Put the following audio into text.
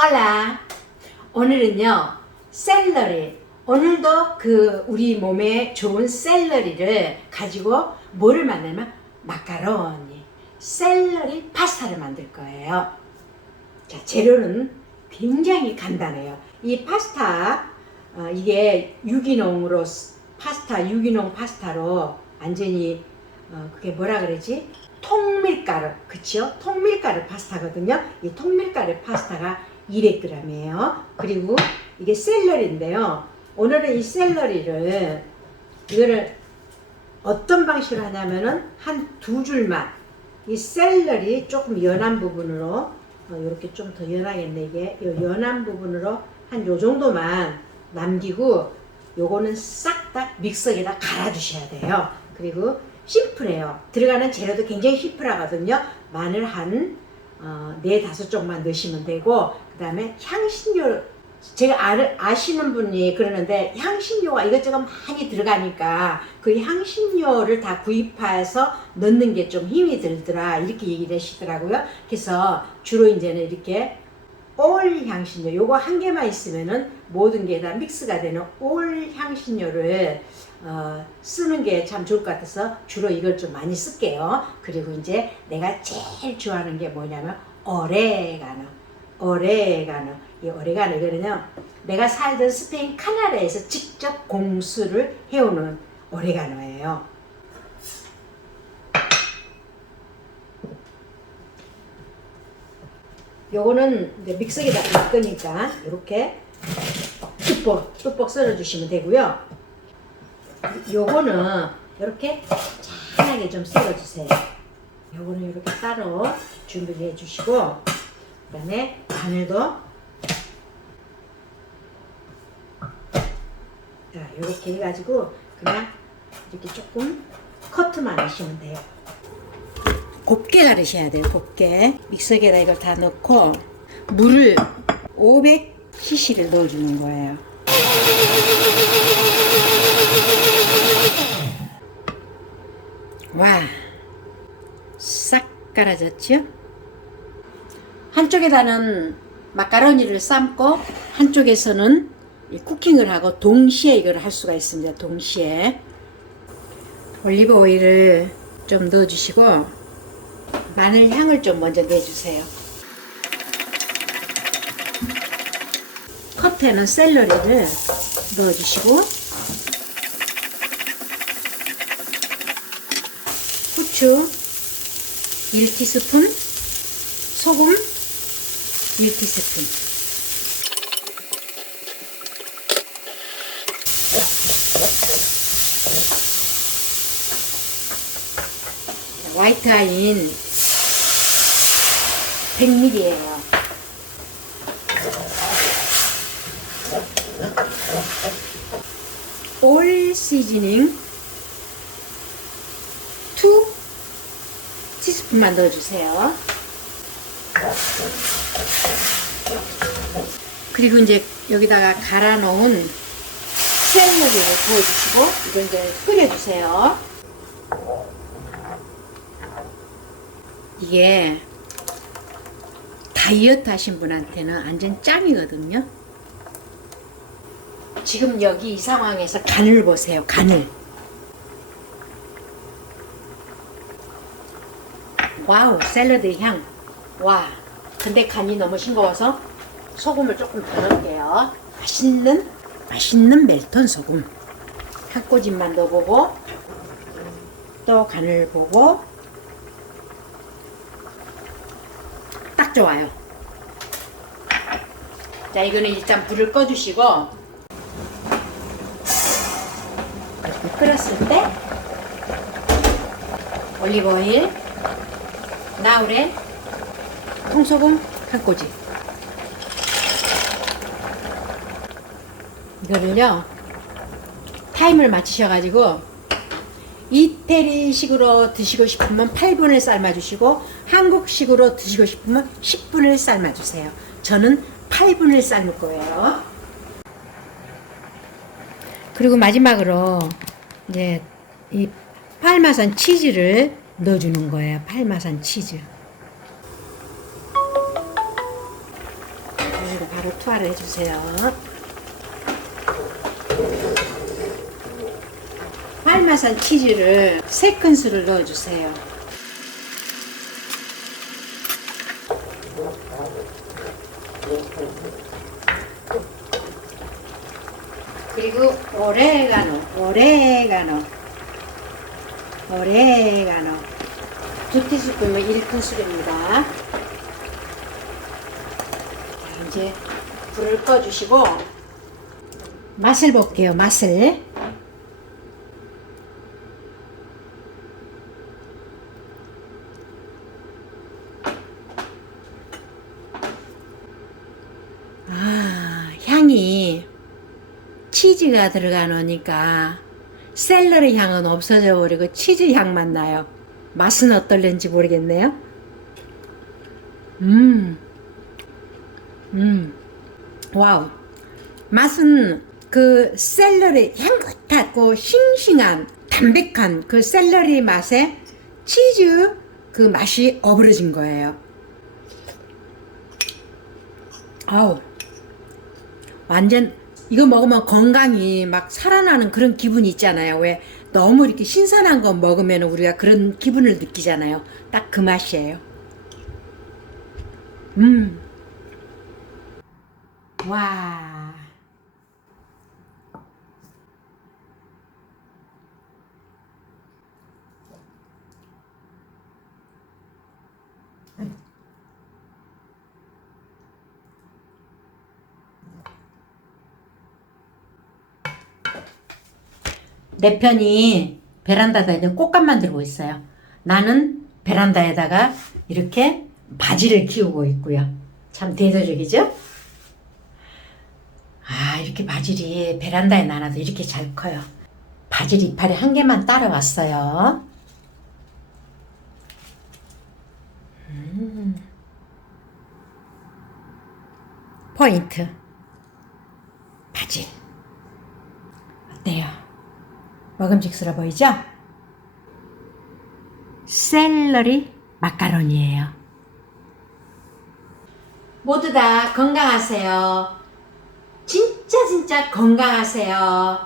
올라. 오늘은요, 샐러리. 오늘도 그 우리 몸에 좋은 샐러리를 가지고 뭐를 만들면 마카로니, 샐러리 파스타를 만들 거예요. 자, 재료는 굉장히 간단해요. 이 파스타, 어, 이게 유기농으로, 스- 파스타, 유기농 파스타로 완전히, 어, 그게 뭐라 그러지? 통밀가루, 그치요? 통밀가루 파스타거든요. 이 통밀가루 파스타가 200g이에요. 그리고 이게 샐러리인데요. 오늘은 이 샐러리를, 이거를 어떤 방식으로 하냐면은 한 두 줄만 이 샐러리 조금 연한 부분으로 이렇게 좀 더 연하겠네 이게 요 연한 부분으로 한 요 정도만 남기고 요거는 싹 다 믹서기에다 갈아 주셔야 돼요 그리고 심플해요 들어가는 재료도 굉장히 심플하거든요 마늘 한 어, 네 다섯 쪽만 넣으시면 되고 그 다음에 향신료 제가 아, 아시는 분이 그러는데 향신료가 이것저것 많이 들어가니까 그 향신료를 다 구입해서 넣는 게 좀 힘이 들더라 이렇게 얘기를 하시더라고요. 그래서 주로 이제는 이렇게 올 향신료 요거 한 개만 있으면은 모든 게 다 믹스가 되는 올 향신료를 어, 쓰는 게 참 좋을 것 같아서 주로 이걸 좀 많이 쓸게요. 그리고 이제 내가 제일 좋아하는 게 뭐냐면 오레가노. 오레가노. 이 오레가노 이거는요. 내가 살던 스페인 카나다에서 직접 공수를 해오는 오레가노예요. 요거는 이제 믹서기에다 넣을 거니까 이렇게 뚜벅 뚜벅 썰어 주시면 되고요. 요거는 이렇게 찬하게 좀 썰어 주세요. 요거는 이렇게 따로 준비를 해 주시고 그다음에 마늘도 자 이렇게 해가지고 그냥 이렇게 조금 커트만 하시면 돼요. 곱게 가르셔야 돼요. 곱게 믹서기에다 이걸 다 넣고 물을 500cc를 넣어주는 거예요. 와, 싹 깔아졌죠? 한쪽에다는 마카로니를 삶고 한쪽에서는 이 쿠킹을 하고 동시에 이걸 할 수가 있습니다. 동시에 올리브 오일을 좀 넣어주시고 마늘 향을 좀 먼저 내주세요. 컵에는 샐러리를 넣어주시고 후추 1티스푼 소금 1티스푼 화이트 아인 100ml예요. 올 시즈닝 2 티스푼만 넣어주세요. 그리고 이제 여기다가 갈아 놓은 샐러리를 부어주시고 이걸 이제 끓여주세요. 이게 다이어트 하신 분한테는 완전 짱이거든요. 지금 여기 이 상황에서 간을 보세요. 간을. 와우, 샐러드 향. 와. 근데 간이 너무 싱거워서 소금을 조금 더 넣을게요. 맛있는, 맛있는 멜톤 소금. 한 꼬집만 넣어보고, 또 간을 보고, 딱 좋아요. 자, 이거는 일단 불을 꺼주시고, 이렇게 끓였을 때, 올리브 오일, 나우렌, 통소금 한 꼬집. 이거를요, 타임을 맞추셔가지고, 이태리식으로 드시고 싶으면 8분을 삶아주시고 한국식으로 드시고 싶으면 10분을 삶아주세요. 저는 8분을 삶을 거예요. 그리고 마지막으로 이제 이 팔마산 치즈를 넣어주는 거예요. 팔마산 치즈. 여기다 바로 투하를 해주세요. 파르마산 치즈를 세 큰술을 넣어주세요. 그리고 오레가노, 오레가노, 오레가노 두 티스푼이면 1큰술입니다. 자, 이제 불을 꺼주시고 맛을 볼게요. 맛을. 아, 향이 치즈가 들어가 놓으니까 샐러리 향은 없어져 버리고 치즈 향만 나요. 맛은 어떨는지 모르겠네요. 음, 음, 와우. 맛은 그 샐러리 향긋하고 싱싱한 담백한 그 샐러리 맛에 치즈 그 맛이 어우러진 거예요. 아우, 완전 이거 먹으면 건강이 막 살아나는 그런 기분이 있잖아요. 왜 너무 이렇게 신선한 거 먹으면 우리가 그런 기분을 느끼잖아요. 딱 그 맛이에요. 음. 와. 내 편이 베란다에다 이제 꽃감 만들고 있어요. 나는 베란다에다가 이렇게 바지를 키우고 있고요. 참 대조적이죠? 아, 이렇게 바질이 베란다에 나눠도 이렇게 잘 커요. 바질 이파리 한 개만 따라왔어요. 음. 포인트. 바질. 어때요? 먹음직스러워 보이죠? 샐러리 마카로니예요. 모두 다 건강하세요. 진짜 진짜 건강하세요.